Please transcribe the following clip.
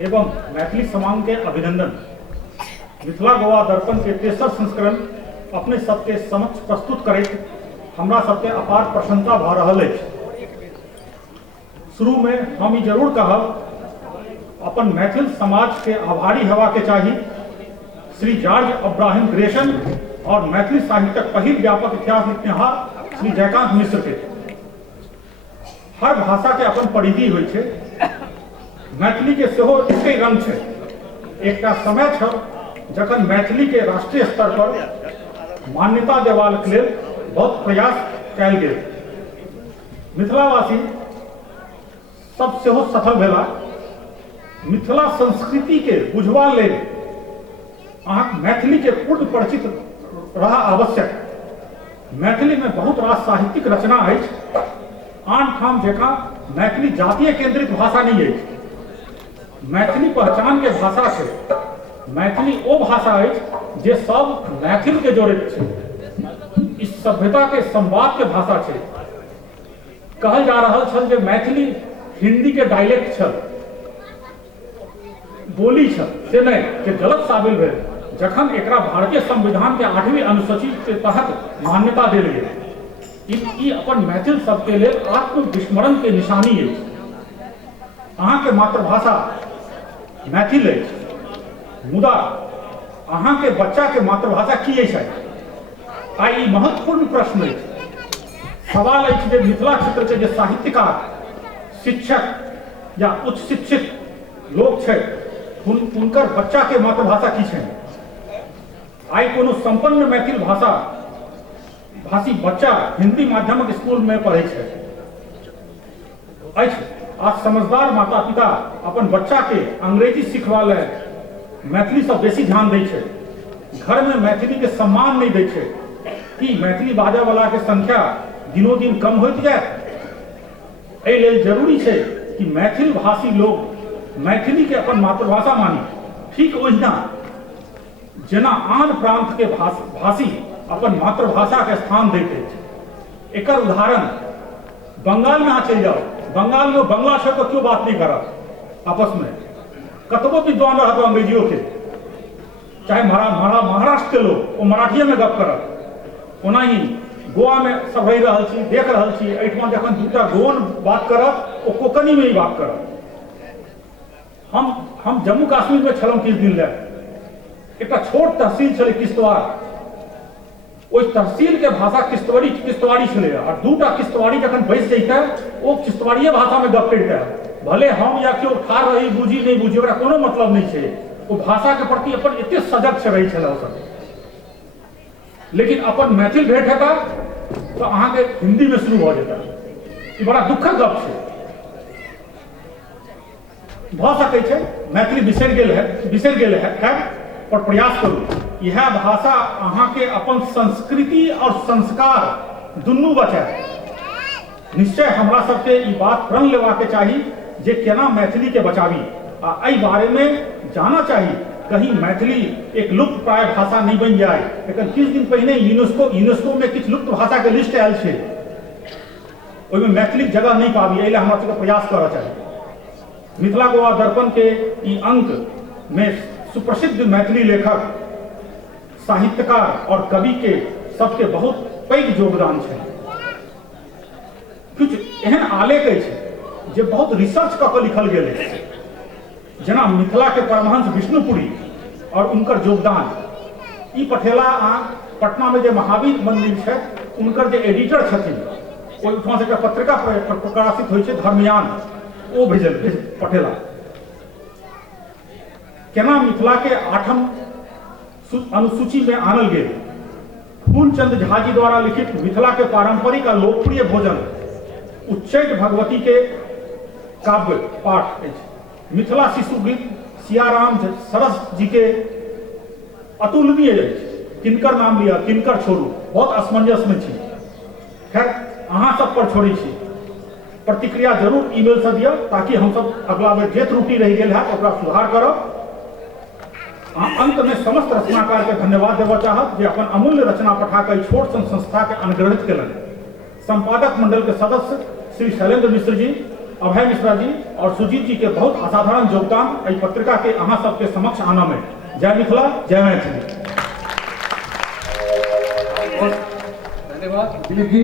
एवं मैथिली समाज के अभिनंदन। मिथिला गोवा दर्पण के तेसर संस्करण अपने सबके समक्ष प्रस्तुत करैत हमरा सबके अपार प्रसन्नता भ रहल अछि। शुरू में हम ई जरूर कहब अपन मैथिल समाज के आभारी हेबाक चाही श्री जॉर्ज अब्राहम ग्रेसन और मैथिली साहित्यक पहिल व्यापक इतिहास लिखनिहार श्री जयकांत मिश्र के। हर भाषा के अपन परिधि होइ छै, मैथिली के सेहो एके रंग छै। एकटा समय छल जखन मैथिली के राष्ट्रीय स्तर पर मान्यता देबाक लेल बहुत प्रयास कयल गेल। मिथिलावासी सब सेहो सफल भेला। मिथिला संस्कृति के बुझबा लेल अहाँ मैथिली के पूर्ण परिचित रहा आवश्यक। मैथिली में बहुत रास साहित्यिक रचना अछि। आन ठाम जकाँ मैथिली जातीय केंद्रित भाषा नहीं अछि। मैथिली पहचान के भाषा छै। मैथिली ओ भाषा अछि जे सब मैथिल के जोड़ैत छै। इस सभ्यता के संवाद के भाषा छै। कहल जा रहल छल जे मैथिली हिंदी के डायलेक्ट छल, बोली छल, से नहीं, जे गलत साबित भेल जखन एकरा भारतीय संविधान के 8वीं अनुसूची के तहत मान्यता देल गेल। ई अपन मैथिल सबके लेल आत्मविस्मरण के निशानी अछि। अहाँ के मातृभाषा मैथिल अछि, मुदा अहाँ के बच्चा के मातृभाषा की अछि? आई महत्वपूर्ण प्रश्न अछि। सवाल अछि जे मिथिला क्षेत्र के जे साहित्यकार, शिक्षक या उच्च शिक्षित लोग छै, उनकर बच्चा के मातृभाषा की छै? आई कोनो संपन्न मैथिल भाषी बच्चा हिंदी माध्यमिक स्कूल में पढ़े छै अछि। आज समझदार माता पिता अपन बच्चा के अंग्रेजी सिखबा ले मैथिली से बेसी ध्यान दै छै। घर में मैथिली के सम्मान नहीं दै छै कि मैथिली बाजै वाला के संख्या दिनों दिन कम होइत जाए। एहि लेल जरूरी छै कि मैथिल भाषी लोग मैथिली के अपन मातृभाषा मानी। ठीक ओहिना जेना आन प्रांत के भाषी अपन मातृभाषा के स्थान दैत अछि। एकर उदाहरण बंगाल में अहाँ चलि जाओ। बंगाल में बंगला से तो क्यों बात नहीं करत आपस में? कतबो विद्वान रहत अंग्रेजियों के, चाहे महाराष्ट्र के लोग वो मराठिये में गप करत। ओना ही गोवा में सब रहि रहल छी, देख रहल छी, एहिठाम जखन दूटा गोवन बात करत वो कोंकणी में ही बात करत। हम जम्मू कश्मीर में छलहुँ किछु दिन लेल। एक छोट तहसील छलै किश्तवाड़। ओहि तहसील के भाषा किश्तवाड़ी छलै और दूटा किश्तवाड़ी जखन बैस जैते वो किश्तवाड़ीय भाषा में गप करिते। भले हम या केओ ठाढ़ रही बुझी नहीं बुझी ओकरा कोनो मतलब नहीं छै। वो भाषा के प्रति अपन एते सजग रहै छलै ओ सब। लेकिन अपन मैथिल भेंट हेता तो अहाँ के हिंदी में शुरू भ जेता। ई बड़ा दुखद गप छै। भ सकै छै मैथिली बिसरि गेल है और प्रयास करू यह भाषा अहाँ के अपन संस्कृति और संस्कार दुनू बचाए। निश्चय हमरा सबके ई बात प्रण लेबाक चाही जे केना मैथिली के बचावी आ एहि बारे में जाना चाही कहीं मैथिली एक लुप्त प्राय भाषा नहीं बन जाए। लेकिन किछु दिन पहिने यूनेस्को में किछु लुप्त भाषा के लिस्ट आयल छै, ओहिमे मैथिली जगह नहीं पाबी। एहि लेल हमरा सबके प्रयास करऽ चाही। मिथिला गोवा दर्पण के ई अंक में सुप्रसिद्ध मैथिली लेखक, साहित्यकार और कवि के सबके बहुत पैघ योगदान छै। कुछ एहन आलेख अछि जे बहुत रिसर्च कऽ के लिखल गेल अछि, जेना मिथिला के परमहंस विष्णुपुरी और उनकर योगदान। ई पठेला पटना में जे महावीर मंदिर छै उनकर जे एडिटर छथिन, ओहिठाम से एकटा पत्रिका प्रकाशित होइ छै धर्मयान, ओ भेजल पठेला। केना मिथिला के 8म अनुसूची में आनल गेल। फूलचंद झा जी द्वारा लिखित मिथिला के पारंपरिक और लोकप्रिय भोजन उच्चैठ भगवती के काव्य पाठ अछि। मिथिला शिशु गीत सियाराम सरस जी के अतुलनीय अछि। किनकर नाम लिया किनकर छोड़ू, बहुत असमंजस में छी। खैर अहाँ सब पर छोड़ी छी। प्रतिक्रिया जरूर ईमेल से दिया ताकि हम सब अगला बेर जे त्रुटि रहि गेल है ओकरा सुधार करब। अंत में समस्त रचनाकार के धन्यवाद देवा चाहब जे अपन अमूल्य रचना पठा के छोट सन संस्था के अनुग्रहित कलन। संपादक मंडल के सदस्य श्री शैलेंद्र मिश्र जी, अभय मिश्रा जी और सुजीत जी के बहुत असाधारण योगदान एहि पत्रिका के अहाँ सबके समक्ष आना में। जय मिथिला, जय मैथिली। धन्यवाद।